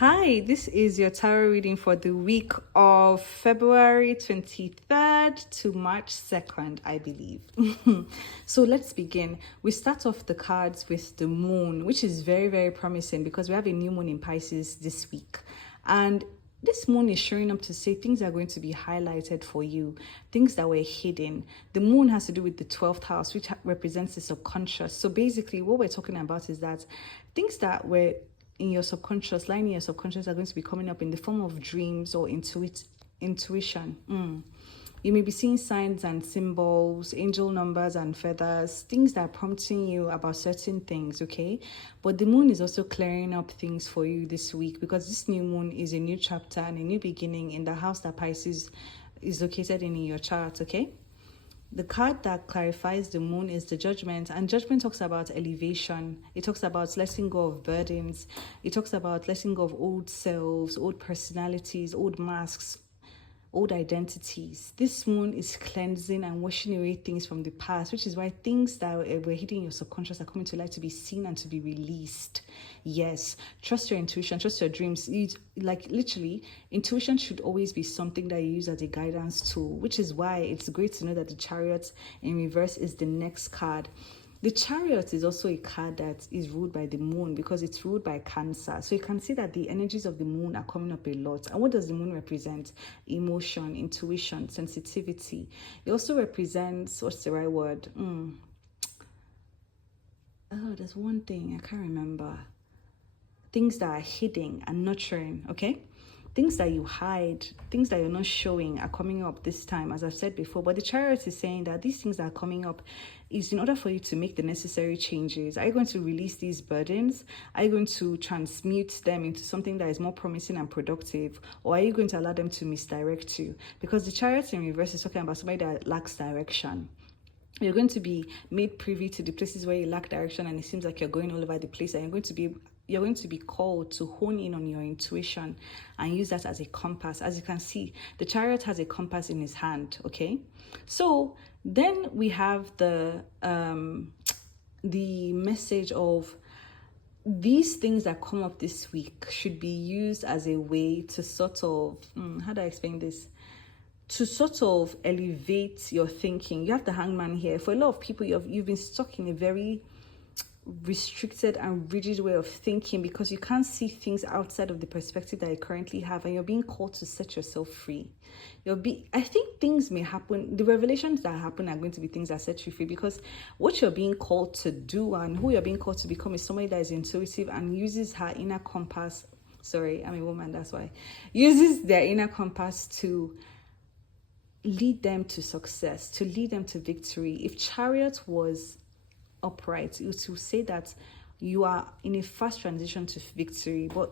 Hi, this is your tarot reading for the week of February 23rd to March 2nd, I believe. So let's begin. We start off the cards with the moon, which is very, very promising because we have a new moon in Pisces this week. And this moon is showing up to say things are going to be highlighted for you, things that were hidden. The moon has to do with the 12th house, which represents the subconscious. So basically, what we're talking about is that things that were in your subconscious, lying in your subconscious, are going to be coming up in the form of dreams or intuition. You may be seeing signs and symbols, angel numbers and feathers, things that are prompting you about certain things, okay? But the moon is also clearing up things for you this week because this new moon is a new chapter and a new beginning in the house that Pisces is located in your chart, okay? The card that clarifies the moon is the Judgment, and Judgment talks about elevation. It talks about letting go of burdens. It talks about letting go of old selves, old personalities, old masks, old identities. This moon is cleansing and washing away things from the past, which is why things that were hidden in your subconscious are coming to light to be seen and to be released. Yes, trust your intuition, trust your dreams. Literally, intuition should always be something that you use as a guidance tool, which is why it's great to know that the Chariot in reverse is the next card. The Chariot is also a card that is ruled by the moon because it's ruled by Cancer. So you can see that the energies of the moon are coming up a lot. And what does the moon represent? Emotion, intuition, sensitivity. It also represents, what's the right word? Oh, there's one thing, I can't remember. Things that are hidden and nurturing, okay? Things that you hide, things that you're not showing are coming up this time, as I've said before. But the Chariot is saying that these things that are coming up is in order for you to make the necessary changes. Are you going to release these burdens? Are you going to transmute them into something that is more promising and productive? Or are you going to allow them to misdirect you? Because the Chariot in reverse is talking about somebody that lacks direction. You're going to be made privy to the places where you lack direction and it seems like you're going all over the place, and you're going to be called to hone in on your intuition and use that as a compass. As you can see, the Chariot has a compass in his hand, okay? So then we have the message of these things that come up this week should be used as a way to sort of, how do I explain this? To sort of elevate your thinking. You have the Hangman here. For a lot of people, you've been stuck in a very restricted and rigid way of thinking because you can't see things outside of the perspective that you currently have, and you're being called to set yourself free. I think things may happen. The revelations that happen are going to be things that set you free because what you're being called to do and who you're being called to become is somebody that is intuitive and uses her inner compass. Sorry, I'm a woman, that's why. Uses their inner compass to lead them to success, to lead them to victory. If Chariot was upright, it will say that you are in a fast transition to victory, but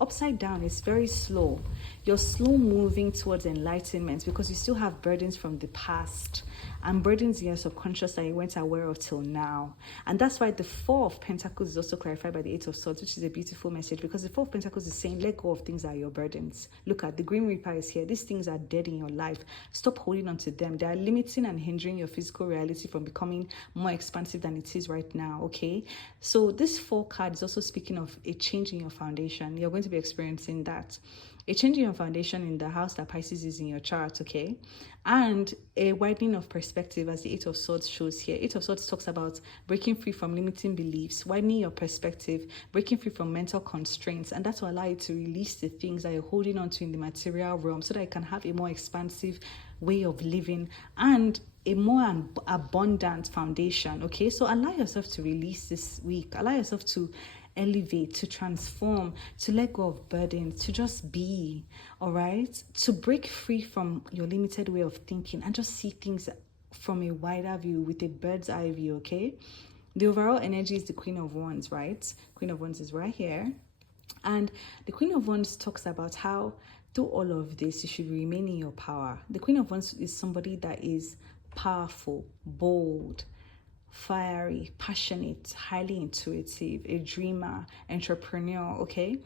upside down it's very slow. You're slow moving towards enlightenment because you still have burdens from the past and burdens in your subconscious that you weren't aware of till now. And that's why the Four of Pentacles is also clarified by the Eight of Swords, which is a beautiful message because the Four of Pentacles is saying let go of things that are your burdens. Look at the Grim Reaper is here. These things are dead in your life. Stop holding on to them. They are limiting and hindering your physical reality from becoming more expansive than it is right now, okay? So this four card is also speaking of a change in your foundation. You're going to be experiencing that. A change in your foundation in the house that Pisces is in your chart, okay? And a widening of perspective as the Eight of Swords shows here. Eight of Swords talks about breaking free from limiting beliefs, widening your perspective, breaking free from mental constraints, and that will allow you to release the things that you're holding on to in the material realm so that you can have a more expansive way of living and a more abundant foundation, okay? So allow yourself to release this week. Allow yourself to elevate, to transform, to let go of burdens, to just be, all right? To break free from your limited way of thinking and just see things from a wider view with a bird's eye view, okay? The overall energy is the Queen of Wands, right? Queen of Wands is right here. And the Queen of Wands talks about how through all of this, you should remain in your power. The Queen of Wands is somebody that is powerful, bold, fiery, passionate, highly intuitive, a dreamer, entrepreneur, okay?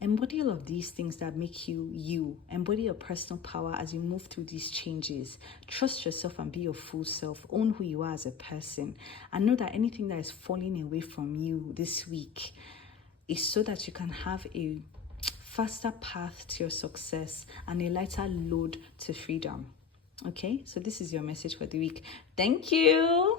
Embody all of these things that make you you. Embody your personal power as you move through these changes. Trust yourself and be your full self. Own who you are as a person. And know that anything that is falling away from you this week is so that you can have a faster path to your success, and a lighter load to freedom. Okay, so this is your message for the week. Thank you.